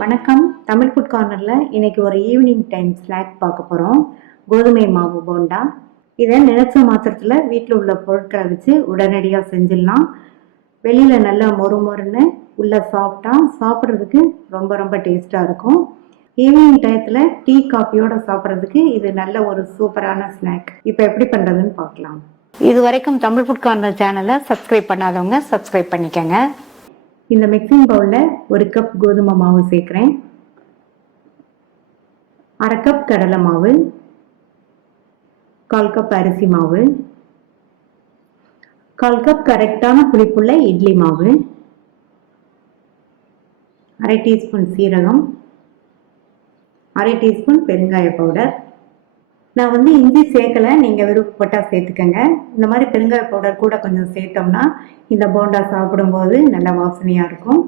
வணக்கம். தமிழ் ஃபுட் கார்னரில் இன்றைக்கி ஒரு ஈவினிங் டைம் ஸ்நாக் பார்க்க போகிறோம். கோதுமை மாவு போண்டா. இதை நினைச்ச மாத்திரத்தில் வீட்டில் உள்ள பொருட்களை வச்சு உடனடியாக செஞ்சிடலாம். வெளியில் நல்லா மொறு மொறுன்னு உள்ள சாஃப்டாக சாப்பிட்றதுக்கு ரொம்ப ரொம்ப டேஸ்ட்டாக இருக்கும். ஈவினிங் டயத்தில் டீ காஃபியோடு சாப்பிட்றதுக்கு இது நல்ல ஒரு சூப்பரான ஸ்நாக். இப்போ எப்படி பண்ணுறதுன்னு பார்க்கலாம். இது வரைக்கும் தமிழ் ஃபுட் கார்னர் சேனலை சப்ஸ்கிரைப் பண்ணாதவங்க சப்ஸ்கிரைப் பண்ணிக்கங்க. இந்த மிக்சிங் பவுலில் 1 கப் கோதுமை மாவு சேர்க்குறேன். 1/2 கப் கடலை மாவு, 1/4 கப் அரிசி மாவு, 1/4 கப் கரெக்டான புளிப்புள்ள இட்லி மாவு, 1/2 டீஸ்பூன் சீரகம், 1/2 டீஸ்பூன் பெருங்காய பவுடர். நான் இஞ்சி சேர்க்கலை, நீங்கள் விருப்பப்பட்டால் சேர்த்துக்கங்க. இந்த மாதிரி பெருங்காய பவுடர் கூட கொஞ்சம் சேர்த்தோம்னா இந்த போண்டா சாப்பிடும்போது நல்ல வாசனையாக இருக்கும்.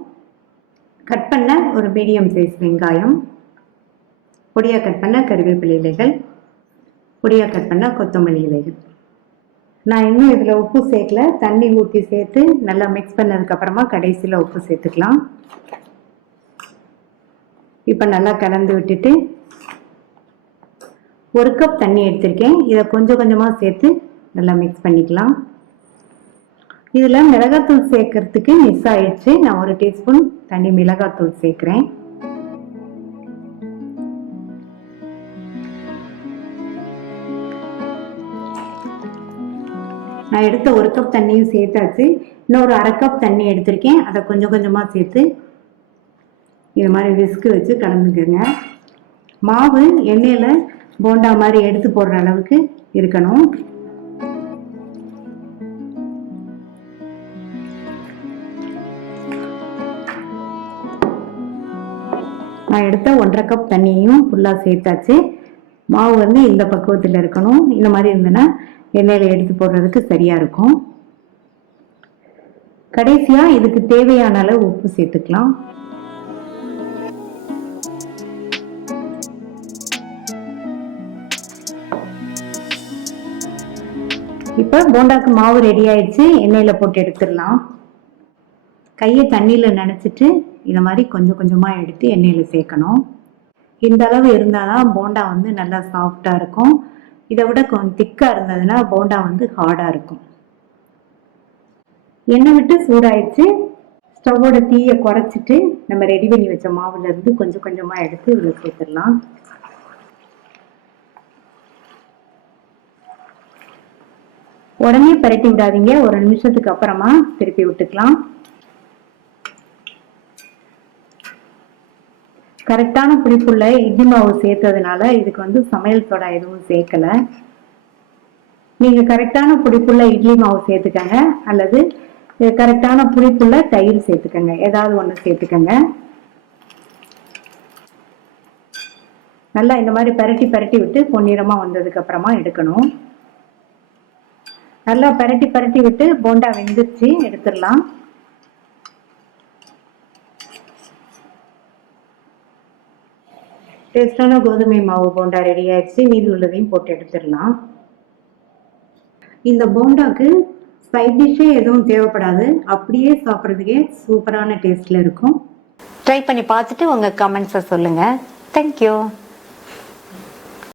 கட் பண்ண ஒரு மீடியம் சைஸ் வெங்காயம், பொடியாக கட் பண்ண கறிவேப்பிலை இலைகள், பொடியாக கட் பண்ண கொத்தமல்லி இலைகள். நான் இன்னும் இதில் உப்பு சேர்க்கல, தண்ணி ஊற்றி சேர்த்து நல்லா மிக்ஸ் பண்ணதுக்கப்புறமா கடைசியில் உப்பு சேர்த்துக்கலாம். இப்போ நல்லா கலந்து விட்டுட்டு 1 கப் தண்ணி எடுத்திருக்கேன். இதை கொஞ்சம் கொஞ்சமாக சேர்த்து நல்லா மிக்ஸ் பண்ணிக்கலாம். இதில் மிளகாத்தூள் சேர்க்கறதுக்கு மிஸ் ஆயிடுச்சு. நான் 1 டீஸ்பூன் தனி மிளகாத்தூள் சேர்க்குறேன். நான் எடுத்த 1 கப் தண்ணியும் சேர்த்தாச்சு. இன்னொரு 1/2 கப் தண்ணி எடுத்திருக்கேன். அதை கொஞ்சம் கொஞ்சமாக சேர்த்து இது மாதிரி விஸ்கு வச்சு கலந்துக்கங்க. மாவு எண்ணெயில் போண்டா மாதிரி எடுத்து போடுற அளவுக்கு இருக்கணும். நான் எடுத்த 1/2 கப் தண்ணியையும் ஃபுல்லாக சேர்த்தாச்சு. மாவு இந்த பக்குவத்தில் இருக்கணும். இந்த மாதிரி இருந்ததுன்னா எண்ணெயில் எடுத்து போடுறதுக்கு சரியாக இருக்கும். கடைசியாக இதுக்கு தேவையான அளவு உப்பு சேர்த்துக்கலாம். இப்போ போண்டாக்கு மாவு ரெடி ஆயிடுச்சு. எண்ணெயில் போட்டு எடுத்துடலாம். கையை தண்ணியில் நனைச்சிட்டு இந்த மாதிரி கொஞ்சம் கொஞ்சமாக எடுத்து எண்ணெயில் சேர்க்கணும். இந்த அளவு இருந்தால் தான் போண்டா நல்லா சாஃப்டாக இருக்கும். இதை விட கொஞ்சம் திக்காக இருந்ததுன்னா போண்டா ஹார்டாக இருக்கும். எண்ணெய் விட்டு சூடாயிடுச்சு. ஸ்டவ்வோட தீயை குறைச்சிட்டு நம்ம ரெடி பண்ணி வச்ச மாவுலேருந்து கொஞ்சம் கொஞ்சமாக எடுத்து இதில் சேர்த்துடலாம். உடனே பரட்டி விடாதீங்க. 1 நிமிஷத்துக்கு அப்புறமா திருப்பி விட்டுக்கலாம். கரெக்டான புளிப்புள்ள இட்லி மாவு சேர்த்ததுனால இதுக்கு சமையல் சோடா எதுவும் சேர்க்கல. நீங்க கரெக்டான புளிப்புள்ள இட்லி மாவு சேர்த்துக்கங்க, அல்லது கரெக்டான புளிப்புள்ள தயிர் சேர்த்துக்கங்க. ஏதாவது ஒன்று சேர்த்துக்கங்க. நல்லா இந்த மாதிரி பரட்டி பரட்டி விட்டு பொன்னிறமா வந்ததுக்கு அப்புறமா எடுக்கணும். நல்லா பரட்டி பரட்டி விட்டு போண்டா வெந்துருச்சு, எடுத்துடலாம். டேஸ்டான கோதுமை மாவு போண்டா ரெடி ஆயிடுச்சு. மீதி உள்ளதையும் போட்டு எடுத்துடலாம். இந்த போண்டாக்கு சைட் டிஷ்ஷே எதுவும் தேவைப்படாது. அப்படியே சாப்பிட்றதுக்கே சூப்பரான டேஸ்ட்ல இருக்கும். ட்ரை பண்ணி பார்த்துட்டு உங்கள் கமெண்ட்ஸை சொல்லுங்கள். தேங்க்யூ.